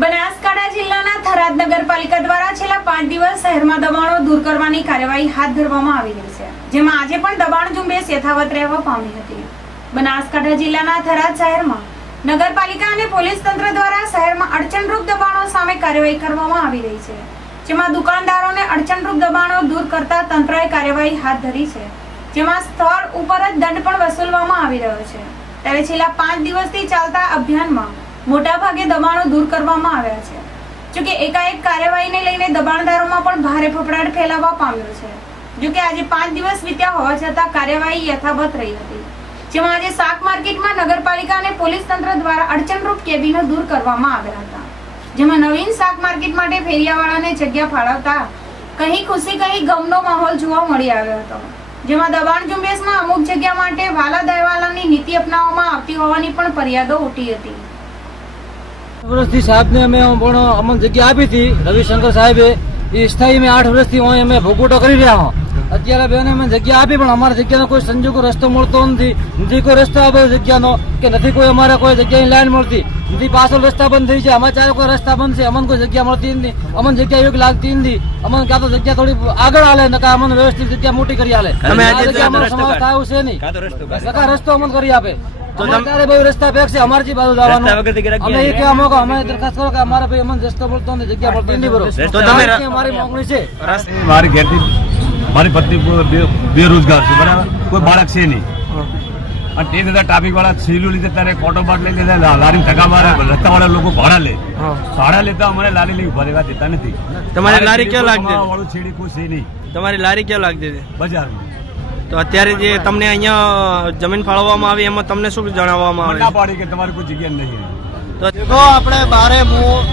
બનાસકાંઠા જિલ્લાના થરાદ નગરપાલિકા દ્વારા છેલ્લા પાંચ દિવસ શહેરમાં દબાણો દૂર કરવાની કાર્યવાહી હાથ ધરવામાં આવી રહી છે, જેમાં આજે પણ દબાણ ઝુંબેશ યથાવત રહેવા પામી હતી. બનાસકાંઠા જિલ્લાના થરાદ શહેરમાં નગરપાલિકા અને પોલીસ તંત્ર દ્વારા શહેરમાં અડચણરૂપ દબાણો સામે કાર્યવાહી કરવામાં આવી રહી છે, જેમાં દુકાનદારોને અડચણરૂપ દબાણો દૂર કરતા તંત્રએ કાર્યવાહી હાથ ધરી છે, જેમાં સ્થળ ઉપર જ દંડ પણ વસૂલવામાં આવી રહ્યો છે. ત્યારે છેલ્લા પાંચ દિવસથી ચાલતા અભિયાનમાં મોટાભાગે દબાણો દૂર કરવામાં આવ્યા છે. જોકે એકાએક કાર્યવાહીને લઈને દબાણદારોમાં પણ ભારે ફફડાટ ફેલાવા પામ્યો છે. જોકે આજે પાંચ દિવસ વીત્યા હોવા છતાં કાર્યવાહી યથાવત રહી હતી. જેમાં આજે શાક માર્કેટમાં નગરપાલિકા અને પોલીસ તંત્ર દ્વારા અડચણરૂપ કેબિનો દૂર કરવામાં આવ્યા હતા. જેમાં નવીન શાક માર્કેટ માટે ફેરિયાવાળાને જગ્યા ફાળવતા કહી ખુશી કહી ગમનો માહોલ જોવા મળી આવ્યો હતો. જેમાં દબાણ ઝુંબેશમાં અમુક જગ્યા માટે વાલા દહેવાલાની નીતિ અપનાવવામાં આવતી હોવાની પણ ફરિયાદો ઉઠી હતી. વર્ષથી સાહેબને અમે પણ અમને જગ્યા આપી હતી રવિશંકર સાહેબે. એ સ્થાયી આઠ વર્ષથી હોય અમે ભોગવટો કરી રહ્યા હો. અત્યારે બેને અમે જગ્યા આપી પણ અમારા જગ્યાનો કોઈ સંજોગો રસ્તો મળતો નથી. નથી કોઈ રસ્તો આપ્યો જગ્યાનો કે નથી કોઈ અમારે કોઈ જગ્યાની લાઈન મળતી. નથી પાછળ રસ્તા બંધ થઈ છે અમારે ચારે કોઈ રસ્તા બંધ છે. અમને કોઈ જગ્યા મળતી નથી. અમને જગ્યા યોગ્ય લાગતી નથી. અમને ક્યાં તો જગ્યા થોડી આગળ હાલે નકા અમને વ્યવસ્થિત જગ્યા મોટી કરી હાલે. આ જગ્યા અમારો સમાવેશ. થયો છે નહીં. કાં રસ્તો અમને કરી આપે. તો અમારે ભાઈ રસ્તા પેક છે? અમારે જે બાજુ જવાનું. અમે એ કહેવા માંગો અમે દરખાસ્ત કરો કે અમારે ભાઈ અમને રસ્તો મળતો નથી જગ્યા મળતી નથી બરોબર. તો તમે ર- માંગણી છે? મારી ઘેરથી મારી પત્ની બેરોજગાર છે બરાબર? કોઈ બાળક છે નહીં. અને તે દાદા ટ્રાફિક વાળા સીલું લીધે તારે કોટો બાટ લઈ લીધા લારી ધક્કા મારે રસ્તા વાળા લોકો ભાડા લે. ભાડા લેતા અમને લારી લઈ ઊભા રહેવા દેતા નથી. તમારી લારી ક્યાં લાગતી? વાળું છેડી કોઈ છે નહીં. તમારી લારી ક્યાં લાગતી બજારમાં. તો અત્યારે જે તમને અહીંયા જમીન ફાળવવામાં આવી એમાં તમને શું જણાવવામાં ના આવે પાડી કે તમારી કોઈ જગ્યા નહીં તો દેખો આપણે બારે હું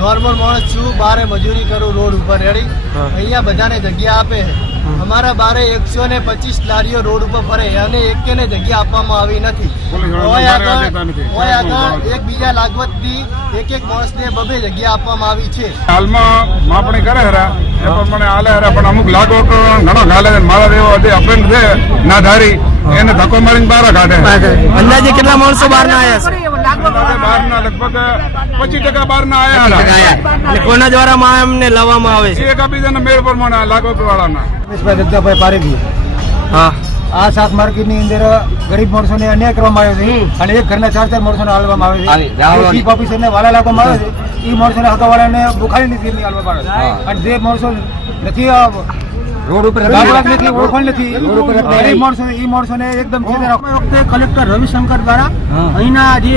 નોર્મલ માણસ છું બારે મજૂરી કરું રોડ ઉપર રેડી. અહીંયા બધાને જગ્યા આપે છે. અમારા બારે એકસો ને પચીસ લારીઓ રોડ ઉપર ફરે અને એકેને જગ્યા આપવામાં આવી નથી. આગળ આગળ એકબીજા લાગવતથી એક એક માણસને બબે જગ્યા આપવામાં આવી છે. હાલમાં માપણી કરે હરા. એ પ્રમાણે હાલે હરા પણ અમુક લાગો ઘણો ગાલે મારા જેવો જે અપેન્ડ છે ના ધારી એને ધક્કો મારીને બહાર કાઢે અંદાજે કેટલા માણસો બહાર ના આવ્યા બહાર ના લગભગ પચીસ ટકા બહારના આયા છે કોના દ્વારા માં એમને લાવવામાં આવે છે? એકબીજાના મેળ પ્રમાણે લાગો વાળાના રમેશભાઈ દત્તાભાઈ પારેખી. હા. આ શાક માર્કેટની અંદર ગરીબ માણસોને અન્યાય કરવામાં આવ્યો છે અને એક ઘરના ચાર ચાર માણસોને હાલવામાં આવે છે. ચીફ ઓફિસરને વાલા લાગવામાં આવે છે એ માણસોને હકાવાળાને બુખારી નથી એમની હાલવામાં આવે છે. અને જે માણસો નથી રોડ ઉપર નથી ઓળખાણ નથી ગરીબ માણસો એ માણસોને એકદમ છેતર વખતે કલેક્ટર રવિશંકર દ્વારા અહીંના જે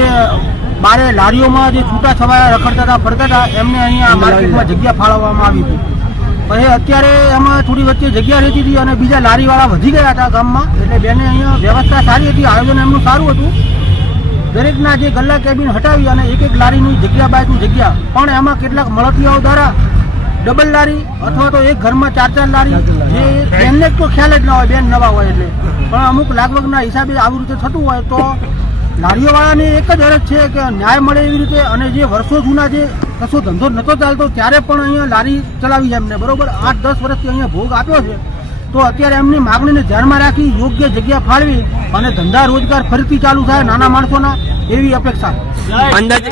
બારે લારીઓમાં જે છૂટા છવાયા રખડતા હતા ફરતા હતા એમને અહીંયા માર્કેટમાં જગ્યા ફાળવવામાં આવી હતી. પછી અત્યારે એમાં થોડી વચ્ચે જગ્યા રહેતી હતી અને બીજા લારીવાળા વધી ગયા હતા ગામમાં એટલે બેને અહીંયા વ્યવસ્થા સારી હતી આયોજન એમનું સારું હતું. દરેકના જે ગલ્લા કેબિન હટાવી અને એક એક લારીની જગ્યા બાજુ જગ્યા પણ એમાં કેટલાક મળતિયાઓ દ્વારા ડબલ લારી અથવા તો એક ઘરમાં ચાર ચાર લારી જે બેનને તો ખ્યાલ જ ના હોય બેન નવા હોય એટલે. પણ અમુક લાગવગના હિસાબે આવી રીતે થતું હોય તો લારીઓવાળાની એક જ અરજ છે કે ન્યાય મળે એવી રીતે અને જે વર્ષો જૂના જે કશો ધંધો નતો ચાલતો, ત્યારે પણ અહીંયા લારી ચલાવી છે એમને, બરોબર? આઠ, દસ વર્ષથી અહીંયા ભોગ આપ્યો છે. તો અત્યારે એમની માગણીને ધ્યાનમાં રાખી યોગ્ય જગ્યા ફાળવી અને ધંધા રોજગાર ફરીથી ચાલુ થાય નાના માણસોના એવી અપેક્ષા. અંદાજે